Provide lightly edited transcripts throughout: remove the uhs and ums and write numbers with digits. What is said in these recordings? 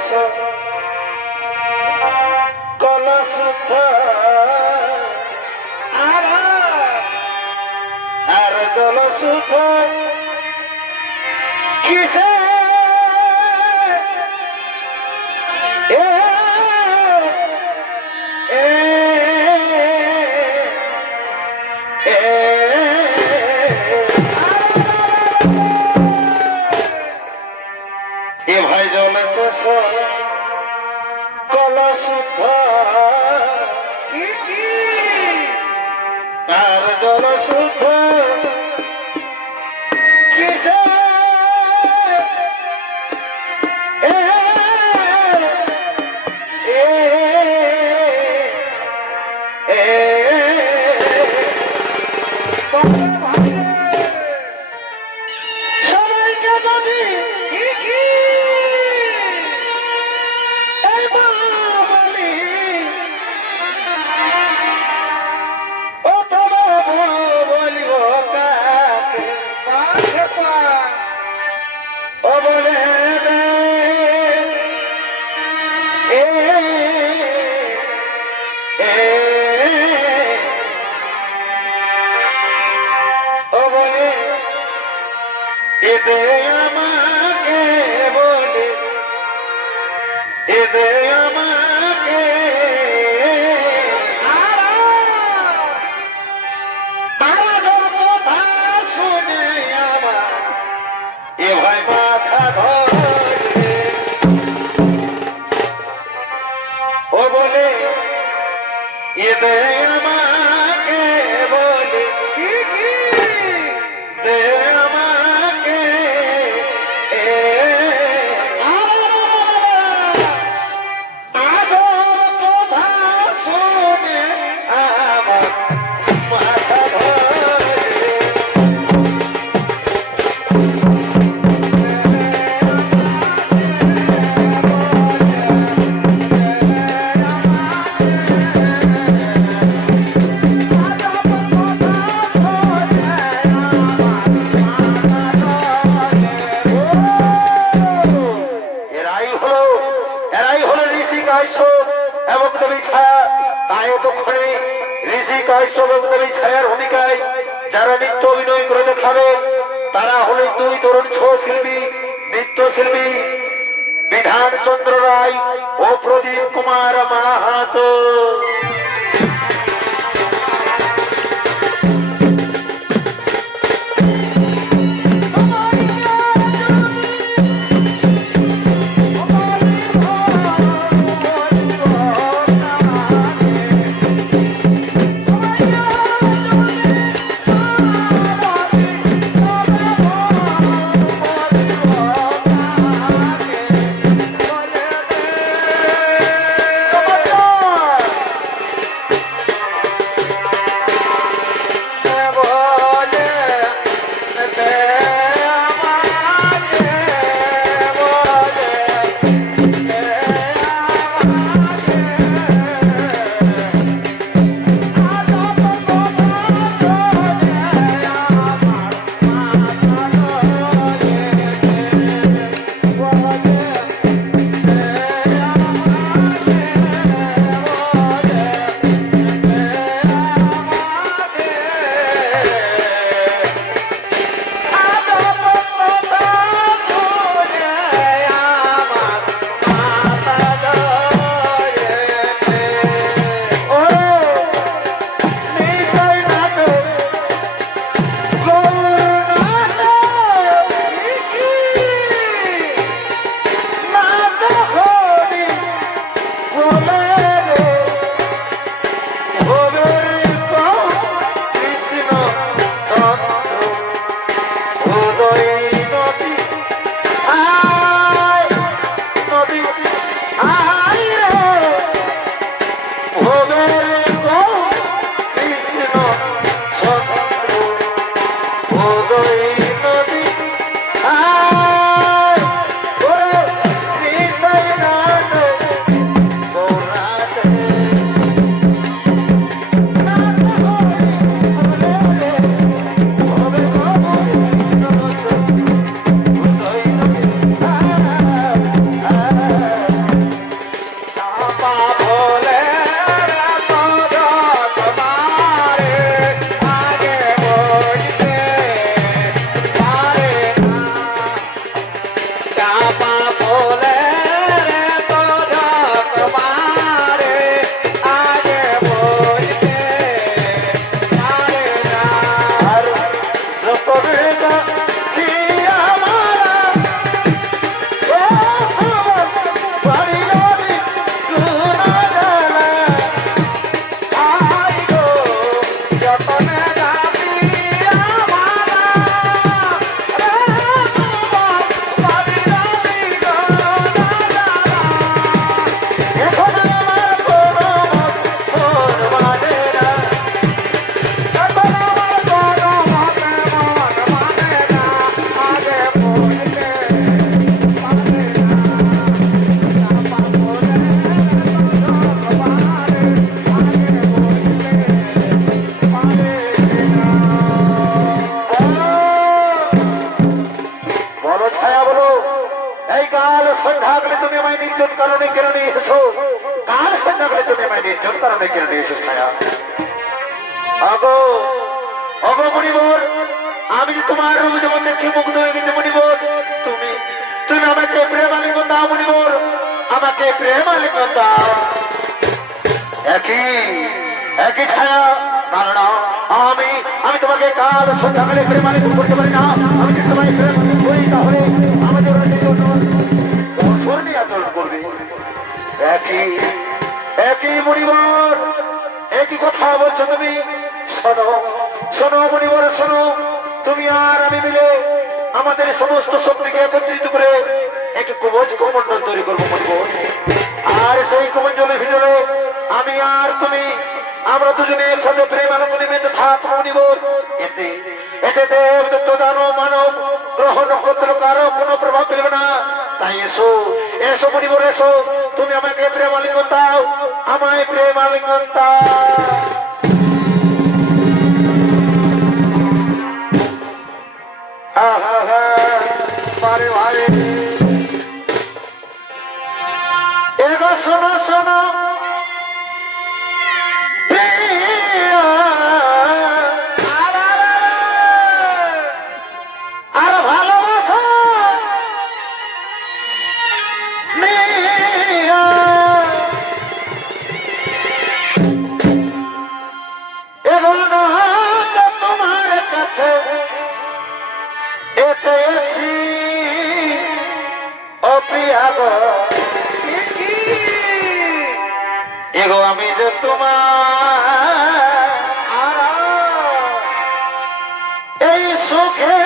কেশ কলসুদ্ধ আর জলসুদ্ধ কিসে ভাই জল কেশ কলসুদ্ধ আর জলসুদ্ধ কিসে সবাইকে যদি এদে আমাকে বলে এদে আমাকে তারা কথা শুনে আমার এ ভাই মাথা ধরে ও বলে এদে আমাকে বলে দে এবং দেবী ছায়া তাই এতক্ষণে ঋষি কাশ্যপ এবং দেবী ছায়ার ভূমিকায় যারা নৃত্য অভিনয় করে দেখাবে তারা হলেন দুই তরুণ শিল্পী নৃত্যশিল্পী বিধান চন্দ্র রায় ও প্রদীপ কুমার মাহাতো। কাল সন্ধ্যাকালে তুমি আমায় নির্জন কারণে কেড়ে নিয়ে এসেছো, কাল সন্ধ্যাকালে তুমি আমায় নির্জন কারণে কেড়ে নিয়ে এসেছো ছায়া। আগো অগো মণিবর, আমি যে তোমার রূপ যেমন দেখি মুগ্ধ হয়ে গেছি মণিবর, তুমি তুমি আমাকে প্রেম আলিঙ্গন দাও মণিবর, আমাকে প্রেম আলিঙ্গন দাও। একই একই ছায়া, না না না, আমি আমি তোমাকে কাল সন্ধ্যাকালে প্রেম আলিঙ্গন করতে পারি না। আমি যদি তোমায় প্রেম করি তাহলে আমাদের কঠোর নিয়ে আচরণ করবে। একই একই মণিবর, একই কথা বলছো তুমি। শোনো শোনো মণিবর শোনো, তুমি আর আমি মিলে আমাদের সমস্ত শক্তিকে একত্রিত করে একটি কবচ কমণ্ডল তৈরি করবো মণিবর। আর সেই কমণ্ডলের ভিতরে আমি আর তুমি আমরা দুজনে একসাথে প্রেম আনন্দে মেতে থাকবো মণিবর। এতে এতে দেব দত্ত দানব মানব গ্রহ নক্ষত্র কারো কোনো প্রভাব ফেলবে না। তাই এসো এসো মণিবর এসো, তুমি আমাকে প্রেম আলিঙ্গন দাও, আমায় প্রেম আলিঙ্গন দাও। বারে বারে এগো শোনো শোনো আর ভালোবাসা এগো তোমার কাছে এসেছি এগো আমি যে তোমার এই সুখে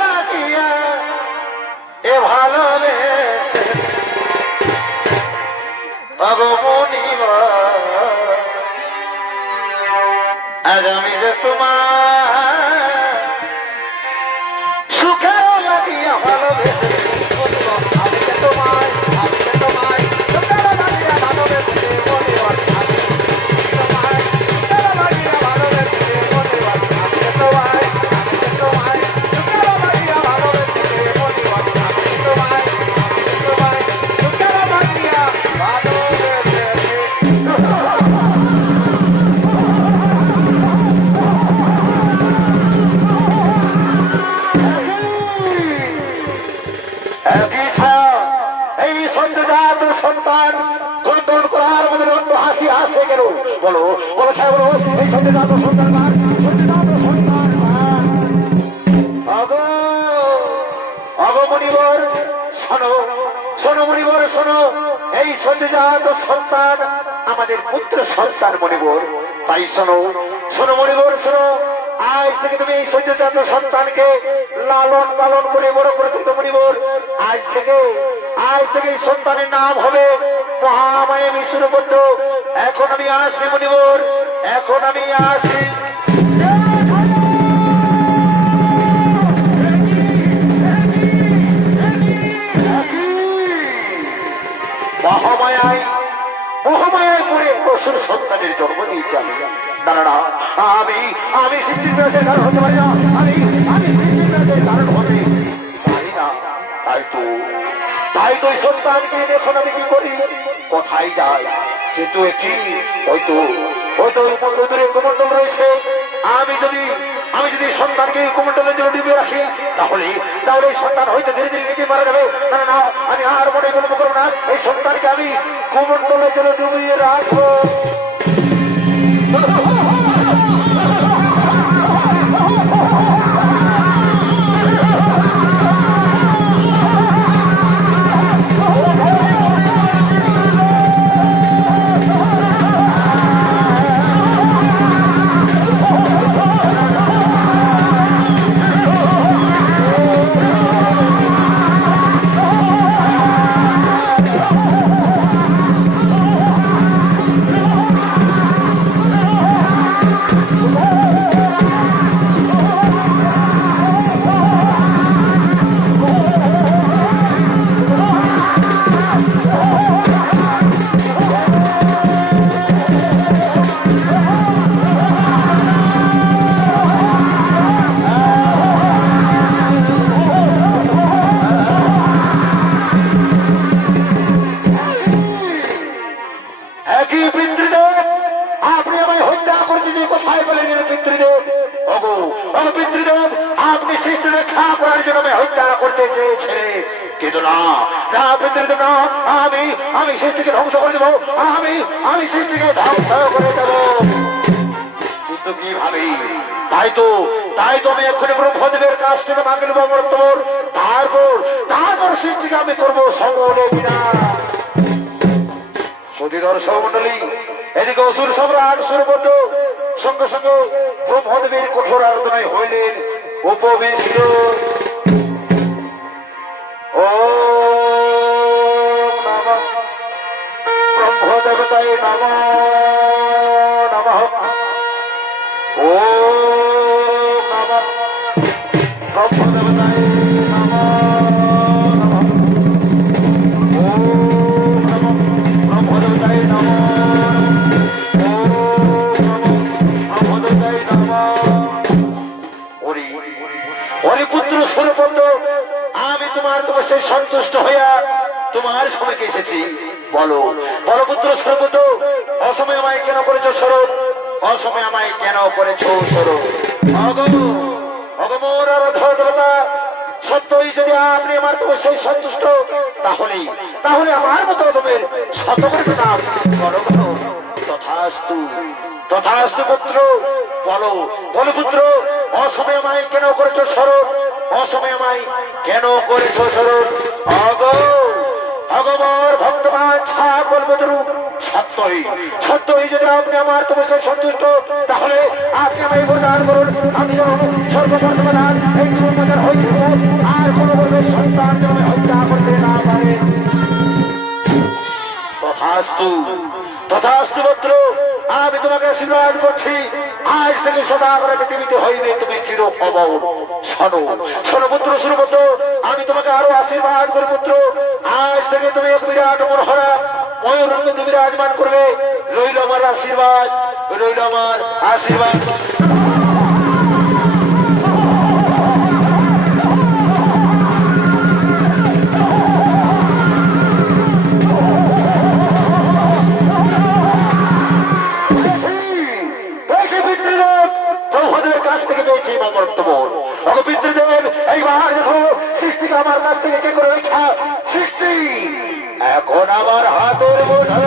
লাগিয়া এ ভালোবেসে আজ আমি যে তোমার সুখের লাগিয়া ভালোবেসে আমি যে তোমায় সন্তান গ্রহণ করার মধ্যে অন্য হাসি আসে কেন? বলো বলো সাহেব বলো, এই সন্তান সন্তান মণিবর শোনো শোনো মণিবর শোনো, এই সন্তান সন্তান আমাদের পুত্র সন্তান মণিবর। তাই শোনো শোনো মণিবর শোনো, আজ থেকে তুমি এই সন্তান সন্তানকে লালন পালন করে বড় করে তুলতে মণিবর। আজ থেকে এই সন্তানের নাম হবে মহামায়া বিষ্ণুপদ্ম। এখন আমি আসি মণিবর, এখন আমি আসি। মহামায়ায় পড়ে অসুর সন্তানের জন্ম দিয়েছি আমি। দাঁড়া আমি সৃষ্টির বিনাশের কারণ হতে পারি না, আমি সৃষ্টির বিনাশের কারণ হতে পারি না। তাই তো এই সন্তানকে এখন আমি কি করি, কোথায় যাই? কিন্তু কি হয়তো দূরে কুমণ্ডল রয়েছে। আমি যদি সন্তানকে কুমণ্ডলের জন্য ডুবিয়ে রাখি তাহলে এই সন্তান হয়তো ধীরে ধীরে নিজে মারা যাবে। না আমি আর মনে গল্প করবো না, এই সন্তানকে আমি কুমণ্ডলের জন্য ডুবিয়ে রাখবো। পুত্রের জন্য আমি আমি সৃষ্টিকে ধ্বংস করে দেবো, আমি সৃষ্টিকে ধ্বংস করে দেবো। কিন্তু কি ভাবি, তাই তো আমি এক্ষুনি ব্রহ্মদেবের কাছ থেকে মাগে নেবো মর্তবর, তারপর সৃষ্টিকে আমি করবো সকলে বিনাশ। সতী দর্শক মন্ডলী, এদিকে অসুর সম্রাট সুরপদ সঙ্গে সঙ্গে ব্রহ্মদেবের কঠোর আরাধনায় হইলেন উপবিষ্ট। ও ব্রহ্মদেবতায় নমঃ নমঃ, ও নমঃ ব্রহ্মদেবতায় নমঃ নমঃ, ও নমঃ ব্রহ্মদেবতায় নমঃ, ও নমঃ ব্রহ্মদেবতায় নমঃ। ওরে পুত্র সুরপদ, আমি তোমার তপস্যায় সন্তুষ্ট হইয়া তোমার সময়কে এসেছি। বলো বলো পুত্র সুরপদ, অসময় আমায় কেন করেছ স্মরণ, অসময় আমায় কেন করেছ স্মরণ? অগমোর দেবতা, সত্যই যদি আপনি আমার তপস্যায় সন্তুষ্ট, তাহলে আমার মতো অধমের শতকোটি নাম বড় বড়। তথাস্তু তথাস্তু পুত্র, বলো বলো পুত্র, অসময় আমায় কেন করেছ স্মরণ, অসময় আমায় কেন করেছ স্মরণ? অগমর ভক্তমান ছাগল বদরু, সত্যই যদি আপনি আমার তপস্যায় সন্তুষ্ট, তাহলে আপনি আমায় প্রদান করুন, আমি যেন সর্ববর্তমান এই জীবনবাজার হইতে আর কোন বর্গের সন্তান যেন হত্যা করতে না পারে। তথাস্তু তথাস্তু পুত্র, আমি তোমাকে আশীর্বাদ করছি, আজ থেকে সদা করে পৃথিবীতে হইবে তুমি চির অমর। শোনো শোনো পুত্র সুরপদ, আমি তোমাকে আরো আশীর্বাদ করি পুত্র, আজ থেকে তুমি এক বিরাট মনোহরা ময়ূর রূপে বিরাজমান করবে। রইল আমার আশীর্বাদ, রইল আমার আশীর্বাদ। সৃষ্টিকে আমার কাছ থেকে কে করে সৃষ্টি এখন আমার হাতের বোঝা।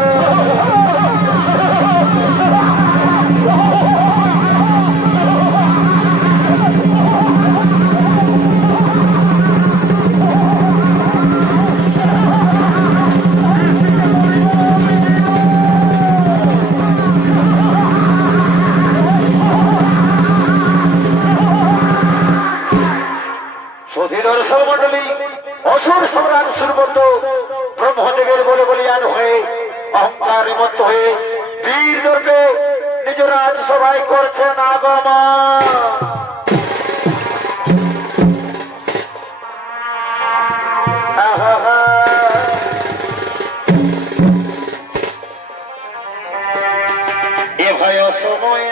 অসুর সম্রাট সুরপদ ব্রহ্মদেবের বলে বলিয়ান হয়ে অহংকার বিমত্ত হয়ে বীর দুর্গে নিজ রাজসভায় করছেন আগমন। এ ভয় সময়ে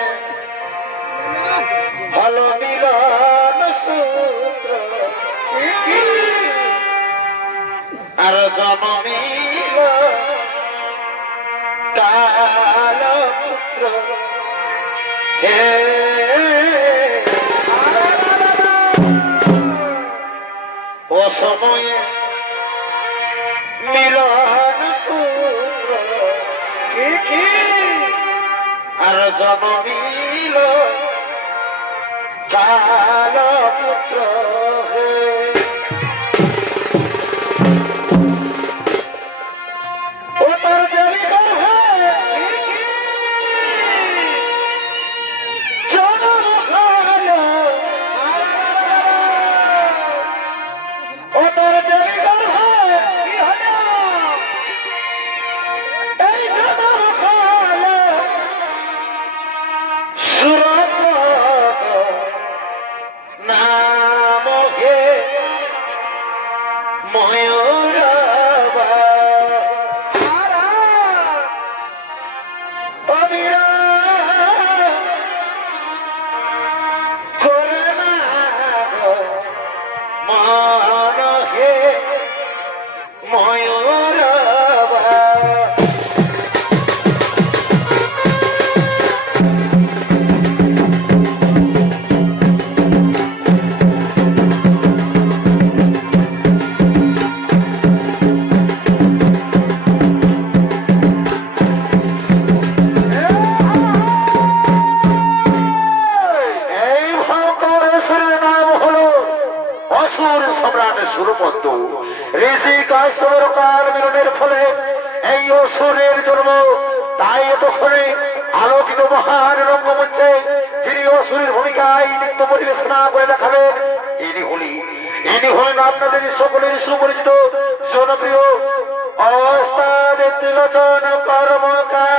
ভালো মিলন সূত্র আর জনমিল কাল পুত্র হে ও সময়ে মিলন সূত্র আর জনমিল কাল পুত্র হে। অসুরের জন্ম। তাই এতক্ষণে আলোকিত মহান রঙ্গমঞ্চে যিনি অসুরের ভূমিকায় নৃত্য পরিবেশনা করে দেখাবেন, ইনি হলেন আপনাদের সকলের সুপরিচিত জনপ্রিয় ওস্তাদ ত্রিলোচন কর্মকার।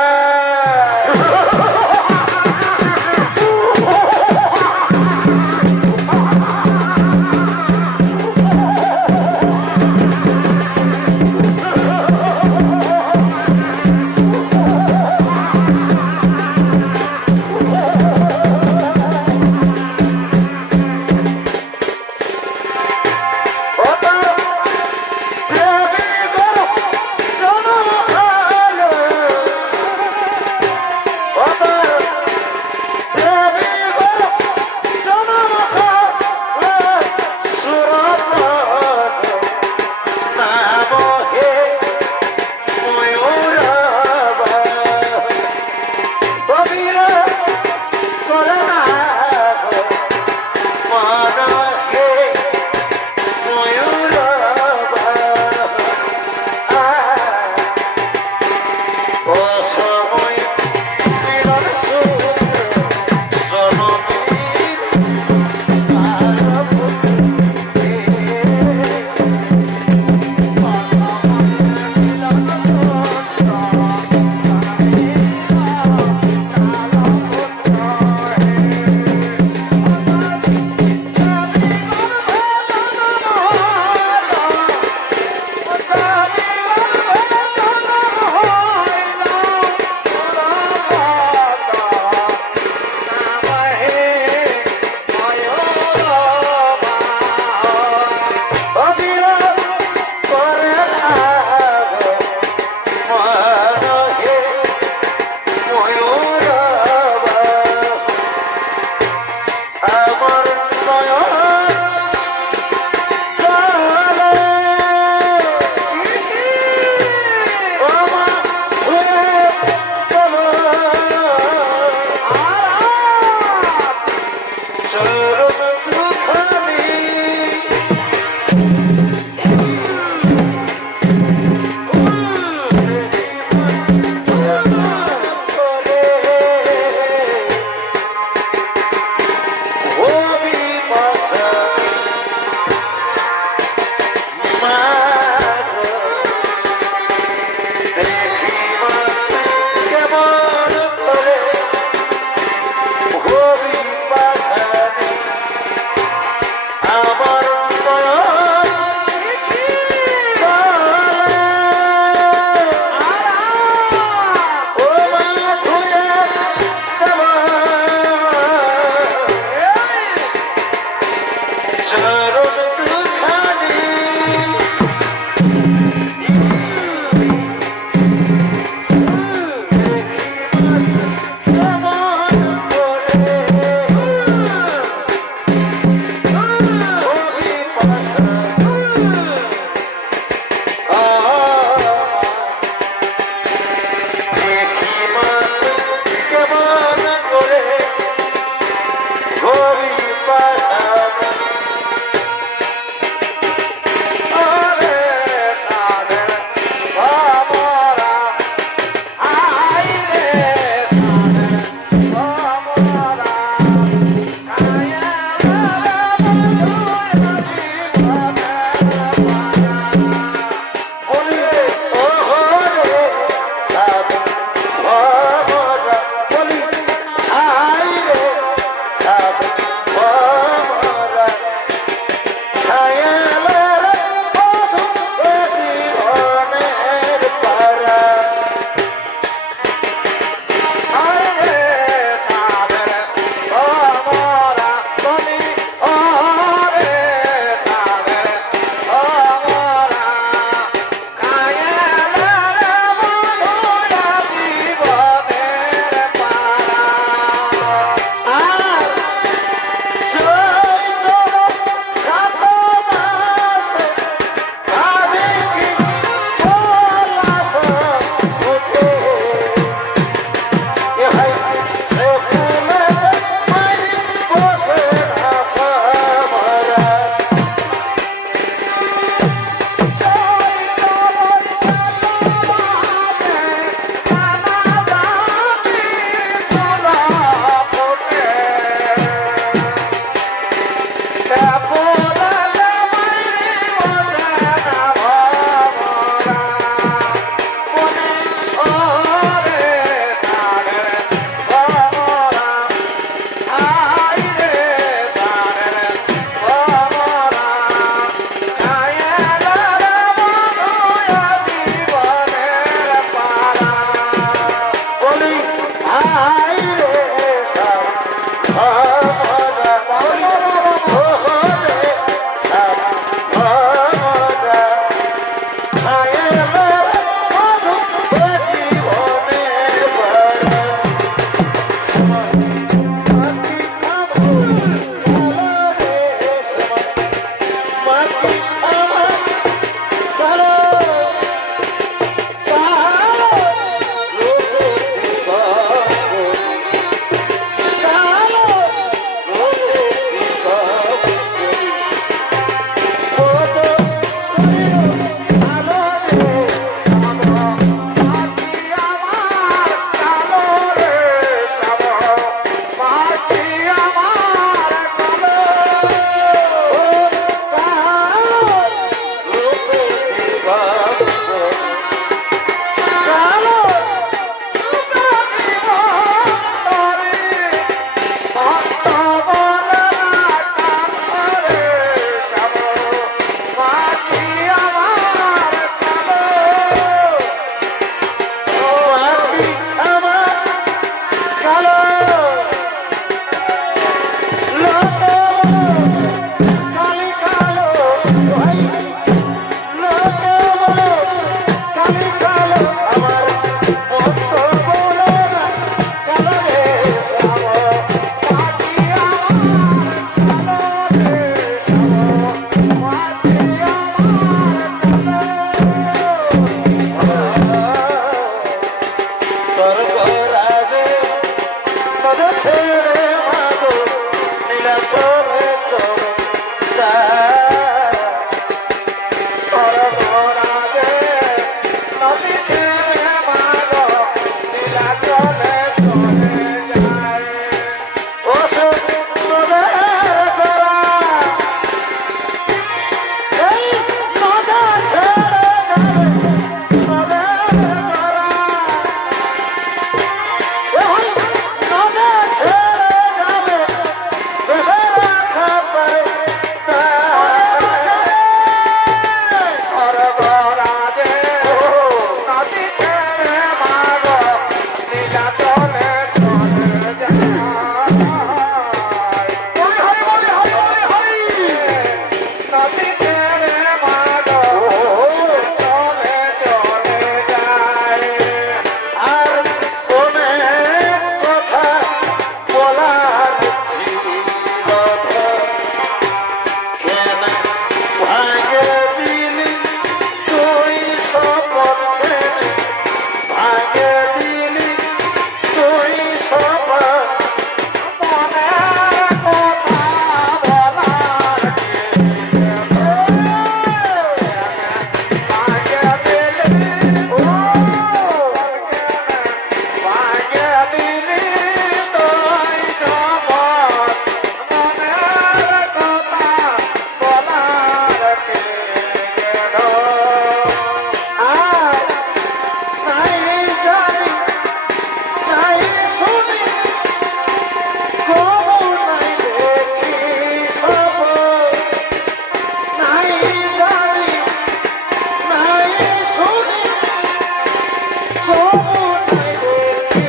চমৎকার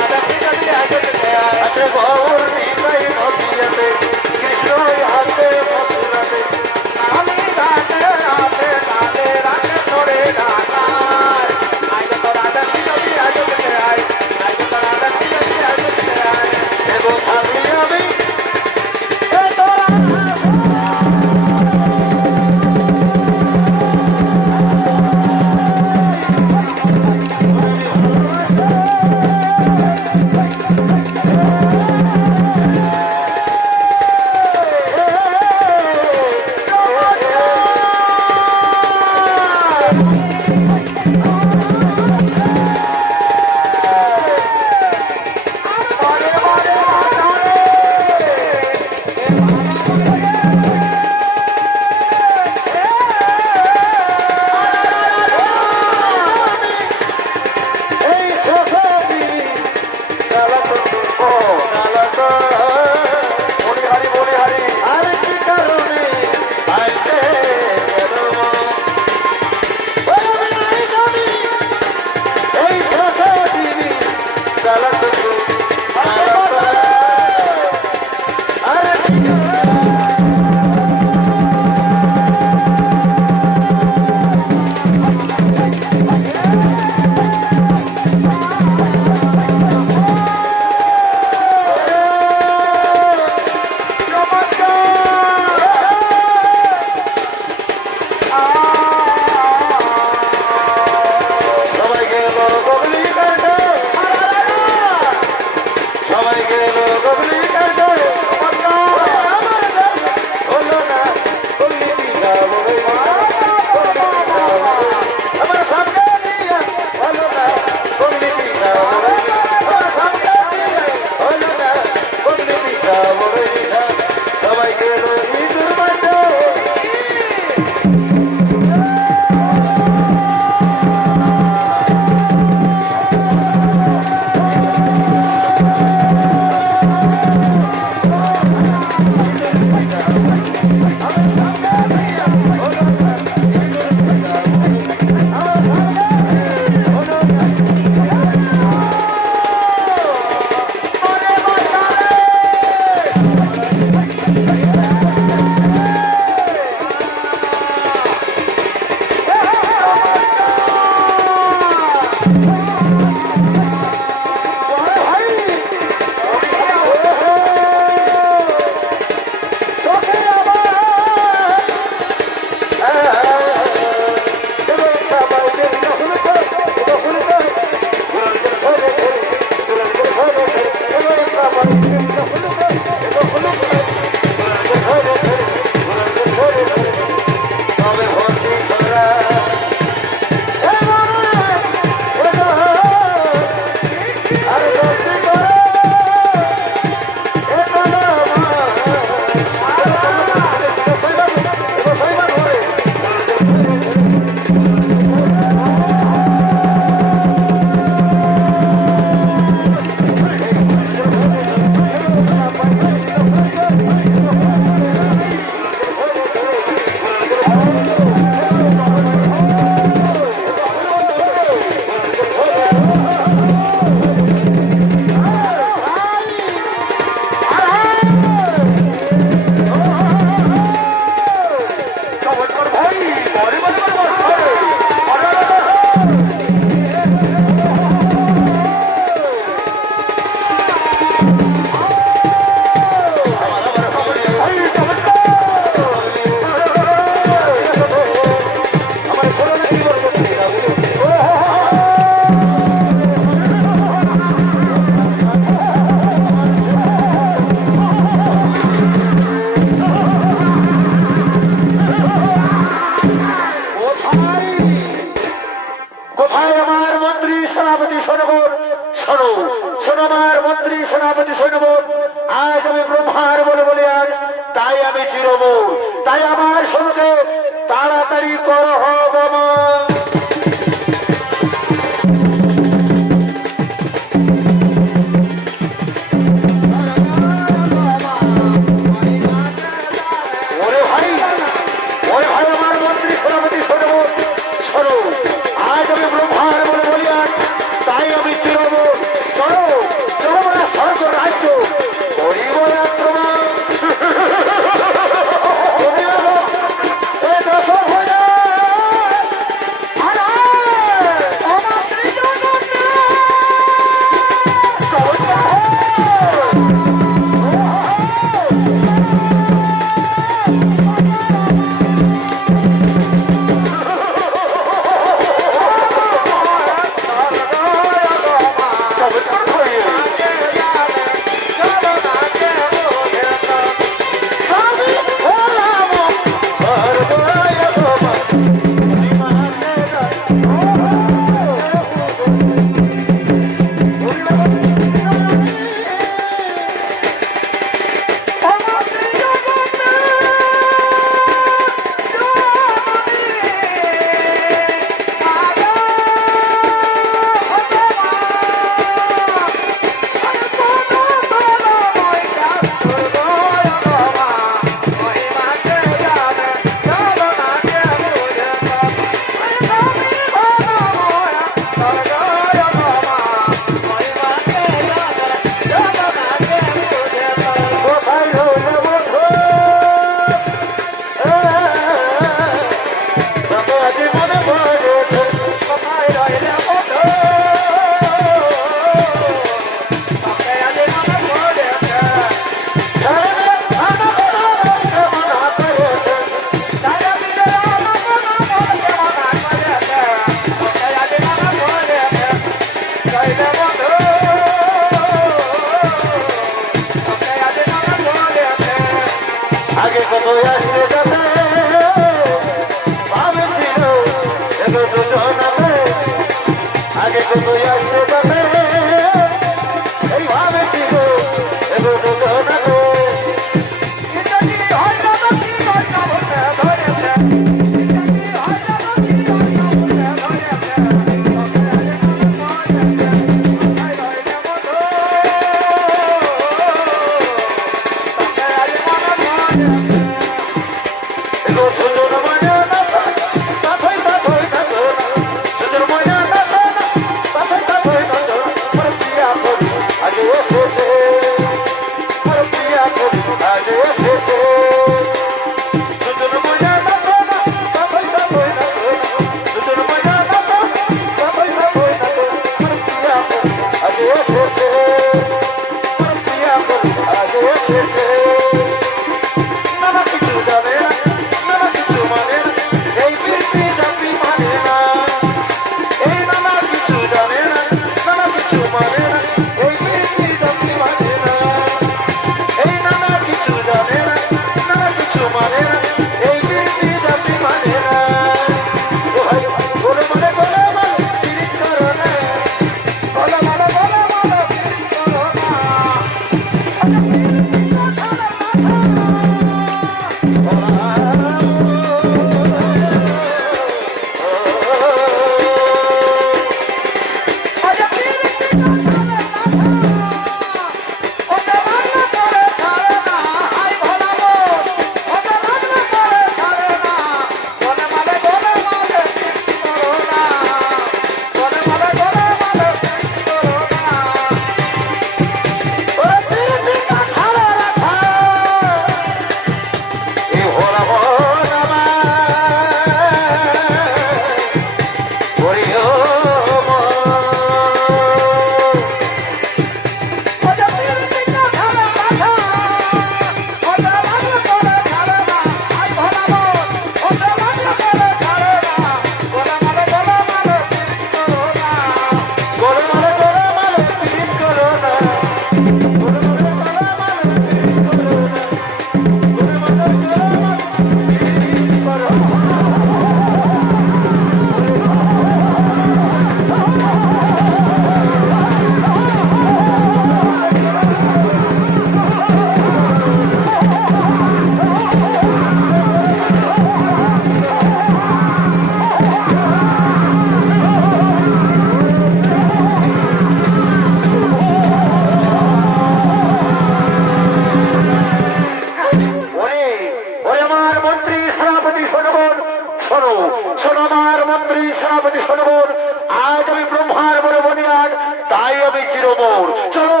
মোর চলো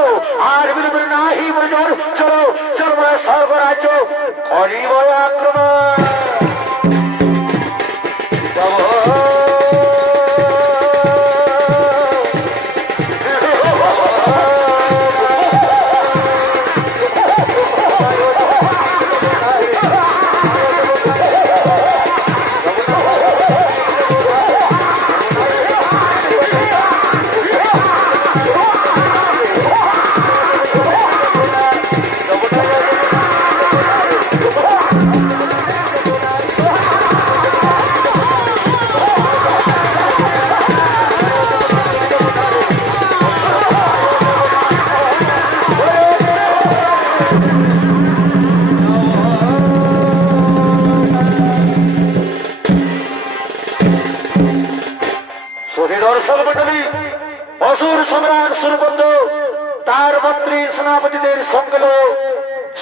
আর বিলম্ব নাহি বলে জোর চলো চলো মোরা স্বর্গ রাজ্য করিব আক্রমণ দর্শক মন্ডলী অসুর সম্রাট সুরবদ্ধ তার মন্ত্রী সেনাপতিদের সঙ্গে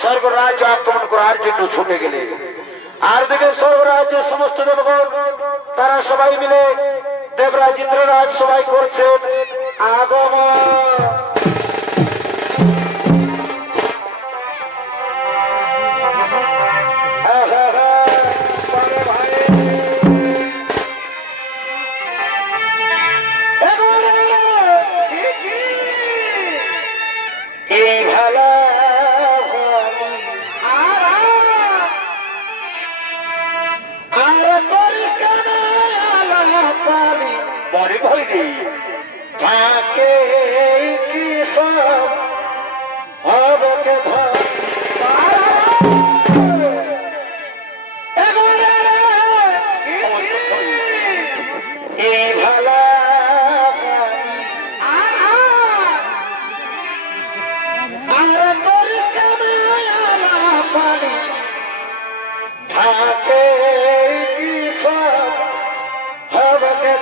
স্বর্গ রাজ্য আক্রমণ করার জন্য ছুটে গেলে আর দিকে স্বর্গ রাজ্যের সমস্ত দেবগণ তারা সবাই মিলে দেবরাজ ইন্দ্ররাজ সবাই করছে আগমন মনে ভয় নেই থাকে কি সব হবকে এই ভালা থাকে কি সব হবকে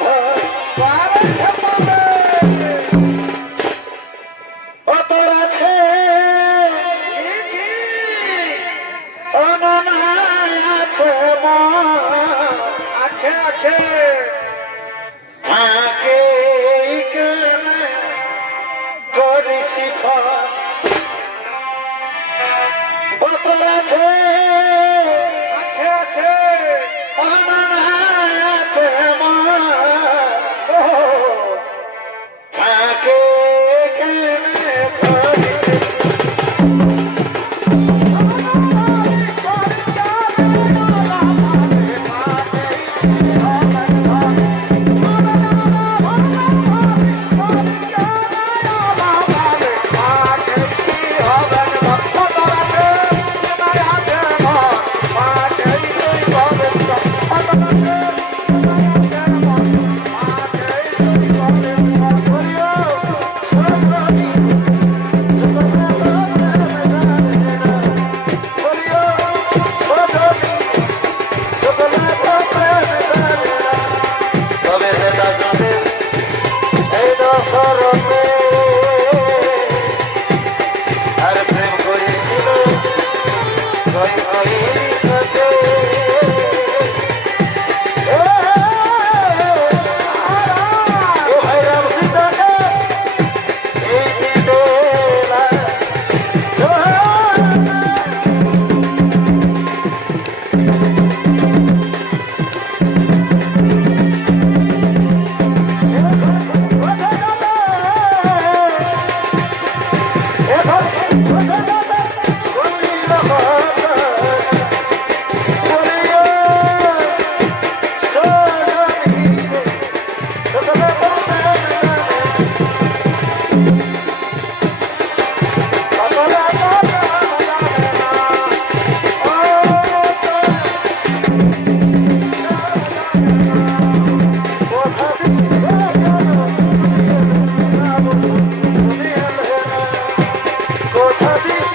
Happy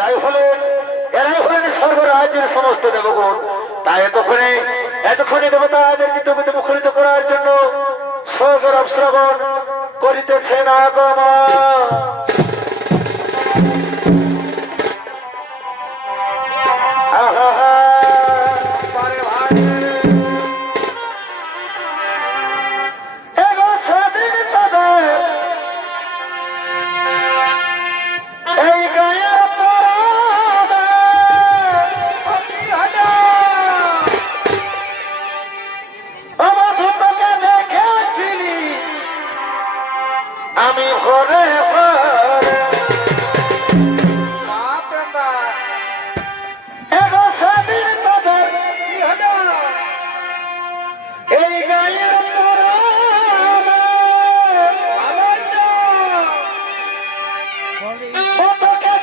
এরাই হলেন সর্বরাজ্যের সমস্ত দেবগণ। তাই এতক্ষণে দেবতাদের নিত্যবিত মুখরিত করার জন্য স্বর্গের অবশ্রবণ করিতেছেন আগমন। আমি ঘরে এই গায়ের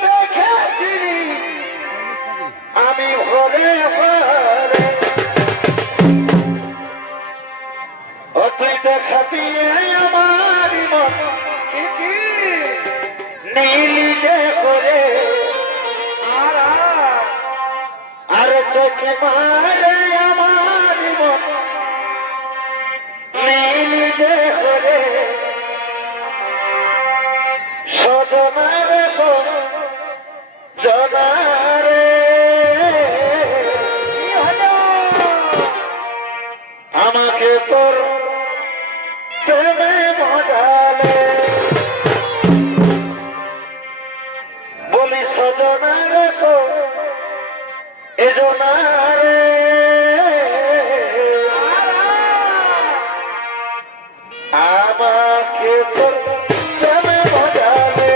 দেখেছি আমি ঘরে তুই দেখা দিয়ে আমার মন নীলি যে করে আর চোখে মারে আমার মন নীলি যে করে সজনারে সজনারে আমাকে তোর প্রেমে মজালে বলি সজনারে এজনারে আমাকে তোর প্রেমে মজালে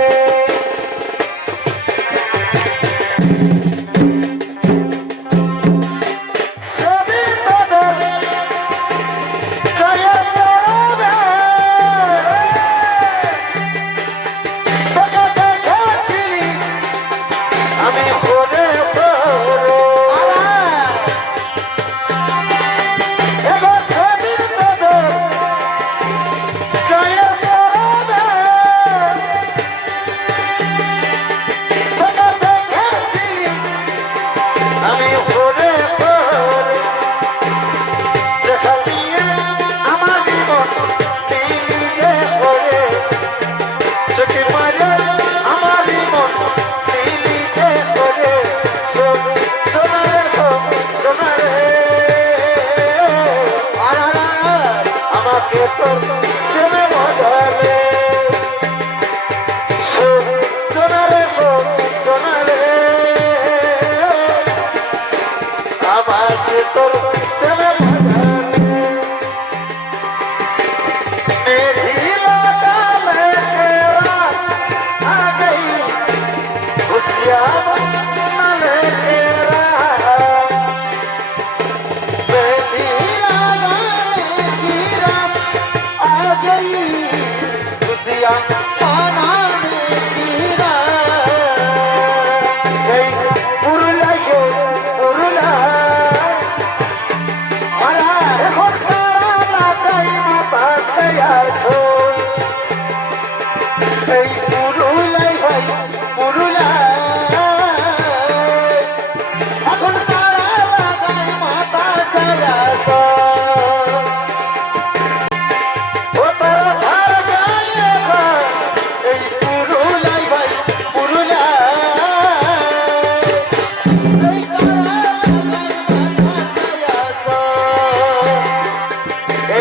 আমি ঘরে আমি ঘরে দেখা দিয়ে আমার জীবন নিজে করে চোখে মারে আমার জীবন নিজে করে আমাকে তোর প্রেমে মজালে সোনারে সোনারে আমাকে তোর প্রেমে মজালে मेरी लौटा में तेरा आ गई खुशियाँ मनाने तेरा मेरी आवाज़ की रात आ गई खुशियाँ मनाने की रात गई पुरुला এই পুরুলাই ভাই পুরুলাই এখন তারা লাগাই মাথা ছায়া ও তারা ভার গায়ে এই পুরুলাই ভাই পুরুলাই এই তারা লাগাই মাথা ছায়া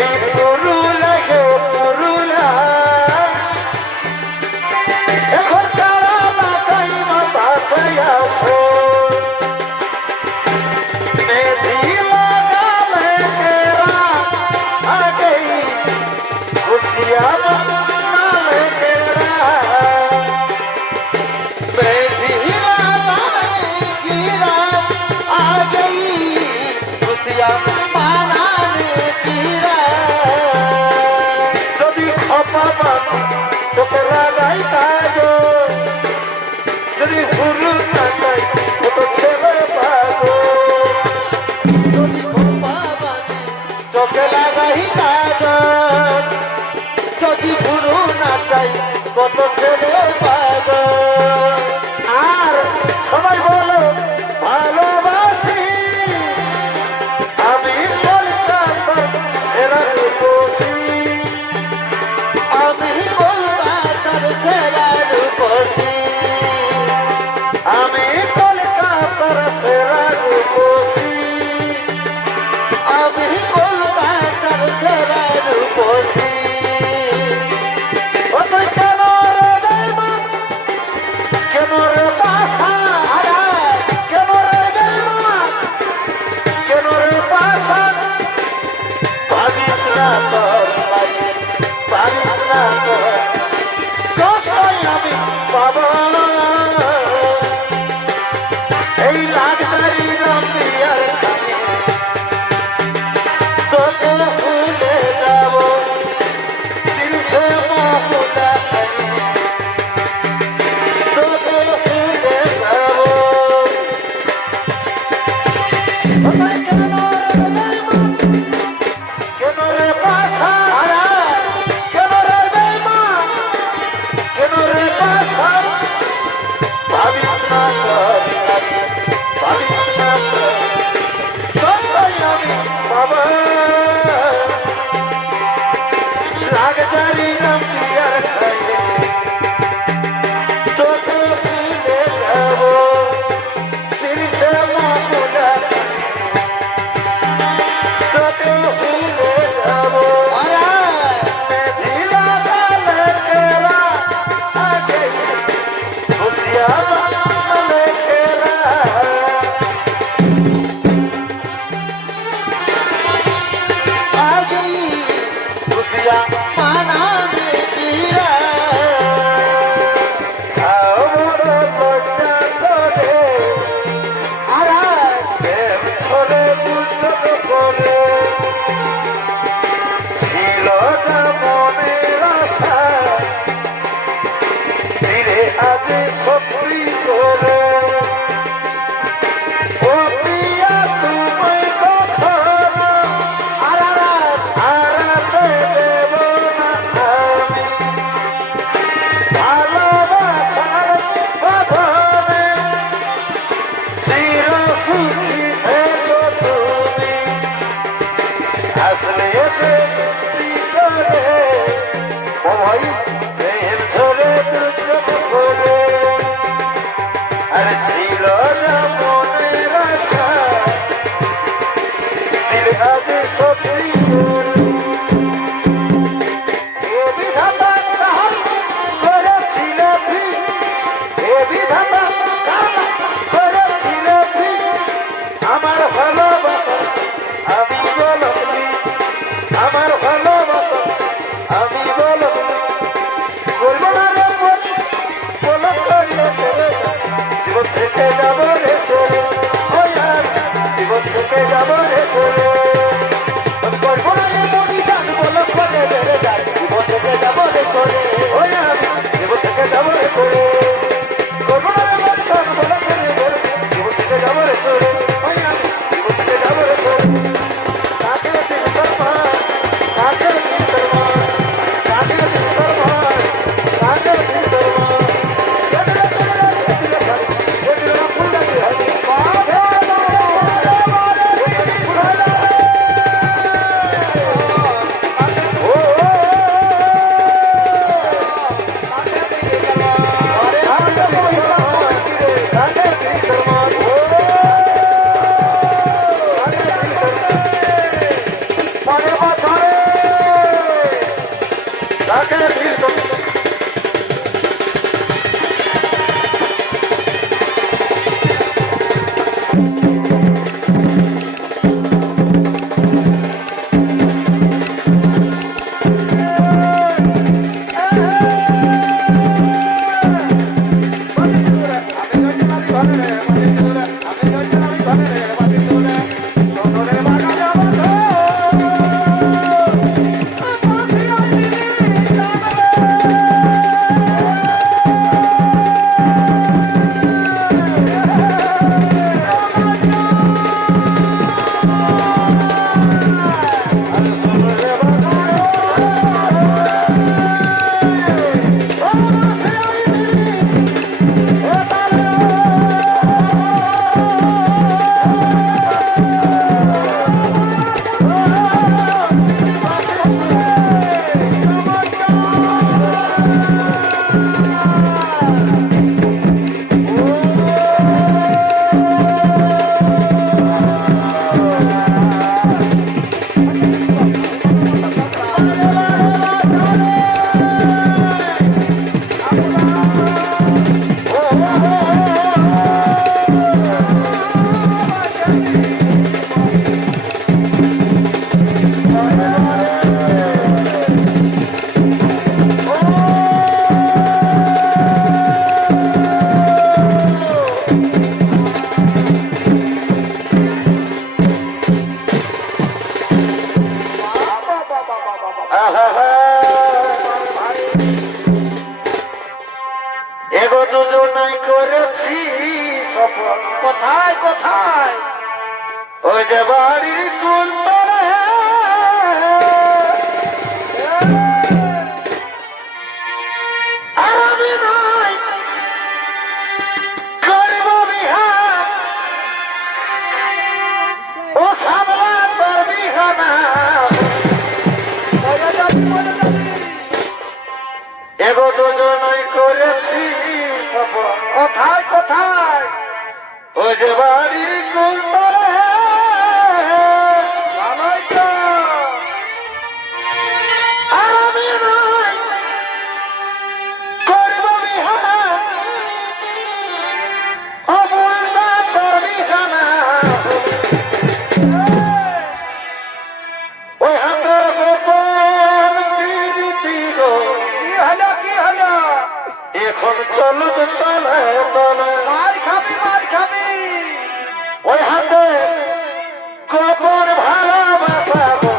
এই পুরুলাই পুরুলাই এখন তারা লাগাই মাথা ছায়া मेरी लगा में तेरा आ गई खुशियाँ मनाने तेरा मेरी लगा की रात आ गई खुशियाँ मनाने की रात যদি খপা বানো তোকে লাগাই কাজো যদি হুরু না চাই তো ছেড়ে পাবো চোখে লাগাই কাজল যদি ভুরু না চাই কত ছেলে পাগল আর আমি কলকাতার সেরা রূপসী, আমি কলকাতার সেরা রূপসী। ও তুই কেন রে দেবা, কেন রে পাশা, কেন রে দেবা, কেন রে পাশা, ভাবিস না তোর লাগে, ভাবিস না তোর কোথায় আমি পাবো এই লাগদারি রম্বিয়ার খানি, তোকে ভুলে যাব দিলসে মহুলা খানি, তোকে ভুলে যাব। ওই কেন রে দেবা, কেন রে পাশা, কেন রে দেবা, কেন রে পাশা, ভাবিস না তোর লাগে, ভাবিস না তোর কোথায় আমি পাবো লাগদারি রম্বিয়ার খানি, তোকে ভুলে যাব দিলসে মহুলা খানি, তোকে ভুলে যাব। মেঘিলা গালে তেরা আগে খুশিয়া বানালে তেরা, आगे खुशिया मनाने गिरा आओ बच्चा तोरे आरा प्रेम छोड़े बुझल करे ছিল না মনের আশা ধীরে আগে সত্যি করে ও প্রিয়া তুমি কখনো হারাতে দেব না আমি ভালোবাসার বাঁধনে চির সুখী থেকো তুমি আসলে এসে করে ও ভাই প্রেম ধরে দুর্যোগ করে আর ছিল না মনের আশা দিলে আগে সত্যি করে এ বিধাতা কাহার করেছিল ভি, এ বিধাতা কাহার করেছিল ভি, আমার ভালোবাসা আমি বলবি, আমার ভালোবাসা আমি বলবি, করবো না রে বল করিয়ে দেবে জীবন থেকে যাবো রে চলে, ওই আর জীবন থেকে যাবো রে চলে, করবো না রে মনি গান বল করে বেড়ে যায় জীবন থেকে যাবো রে চলে, ওই আমি জীবন থেকে যাবো রে চলে, করবো না রে মনি গান বল করে বেড়ে জীবন থেকে যাবো রে চলে, ওই আমি জীবন থেকে যাবো রে চলে। কাকে দিন করবার, কাকে দিন করবার, কাকে দিন করবার, কাকে দিন করবার, কোথায় কোথায়? ওই যে বাড়ির কুলতলে আমি নাই করব বিহার ও সামলা তোর বিহানা এগো দুজনই করেছি কোথায় কোথায়? ওই যে বাড়ির কুলতলে ভালোই তো। আমি নাই করব বিহার ও বলবা তোর বিহানা ওই হাতের গোপন প্রীতি গো কি হলো কি হলো? এখন চলো যে তলে তলে মার খাবি মার খাবি। ওই হাতে গোপন ভালোবাসা গো।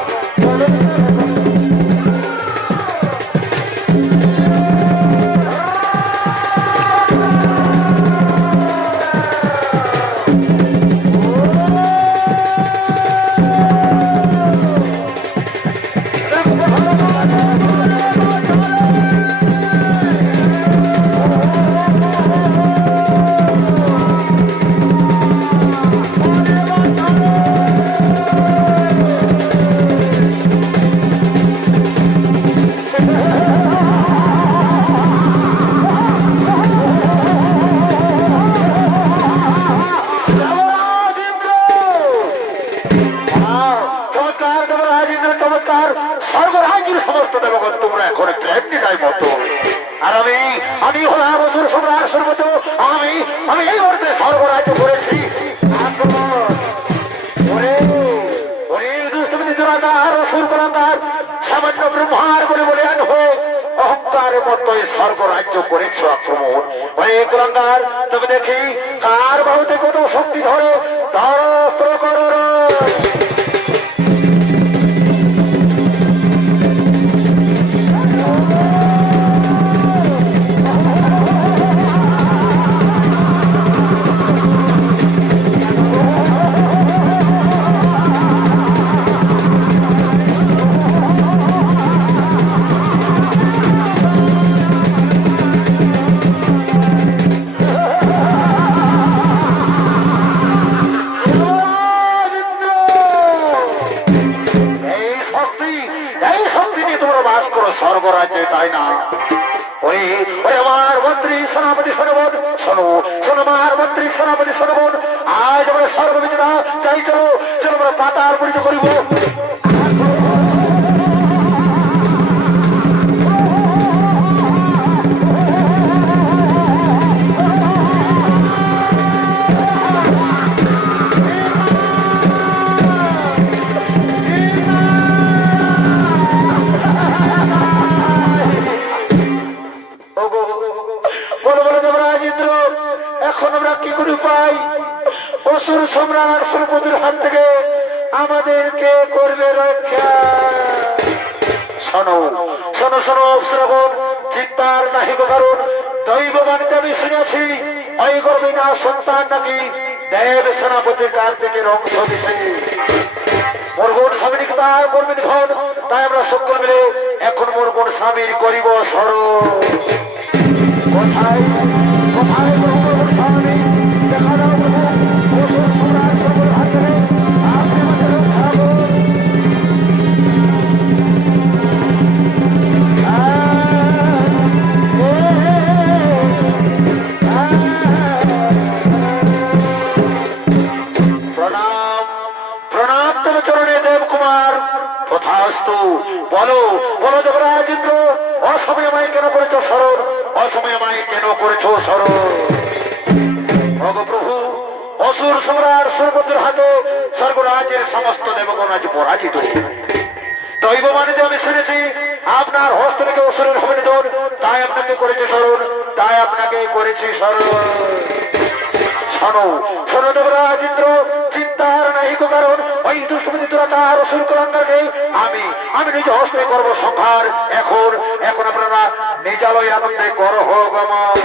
চমৎকার তোমার রাজেন্দ্র চমৎকার স্বর্গরাজ্যের সমস্ত দেবগণ তোমরা এখন প্রেমনিকায় মতো আর আমি হলাম অসুর সম্রাট সর্বত আমি এই মুহূর্তে স্বর্গরাজ্য করেছি সামান্য ব্রহ্মার বলে বলে হোক অহংকারের মতো স্বর্গ রাজ্য করেছ আক্রমণ অনেক কুলাঙ্গার তবে দেখি কার বাহুতে কত শক্তি ধরে ধরস্ত্র করো স্বর্গরাজ্যে তাই না ওই আমার মন্ত্রী সেনাপতি সরবন শোনো শোনো আমার মন্ত্রী সেনাপতি সরবন আজ আমরা স্বর্গবিজেতা চাই চলো চলো আমরা পাতার পরিচয় করিব এখন আমরা কি করে পাই অসুর সম্রাট সুরপতির হাত থেকে আমাদেরকে করবে রক্ষা শোনো শোনো শোনো শ্রবণ চিন্তার নাহি কারণ দৈববাণীতে আমি শুনেছি ওই গর্বিনা সন্তান নাকি দেব সেনাপতির কাছ থেকে অংশ দিছে মোরগন স্বামীর তার কর্মী ধন তাই আমরা সকল মিলে এখন মোরগন স্বামীর করিব স্মরণ কোথায় কোথায় দেখা দাও অসুর সম্রাট সুরপতির হাত থেকে আপনি আমাদের রক্ষা করুন বলো বলো দেবরাজেন্দ্র অসময় আমায় কেন করেছ স্মরণ অসময় আমায় কেন করেছ স্মরণ ভগপ্রভু অসুর সম্রাট সুরপতির হাতে স্বর্গরাজ্যের সমস্ত দেবগণ আজ পরাজিত দৈব মানিতে আমি শুনেছি আপনার হস্ত থেকে অসুরের হবে নিধন তাই আপনাকে করেছে স্মরণ তাই আপনাকে করেছি স্মরণ শোনো শোনো দেবরাজেন্দ্র চিন্তার নাহিক কারণ ওই দুষ্কৃতি দুরাচার অসুর কলঙ্কারকে আমি নিজ হস্তে করবো সংহার এখন এখন আপনারা নিজালয় আনন্দে করহ গমন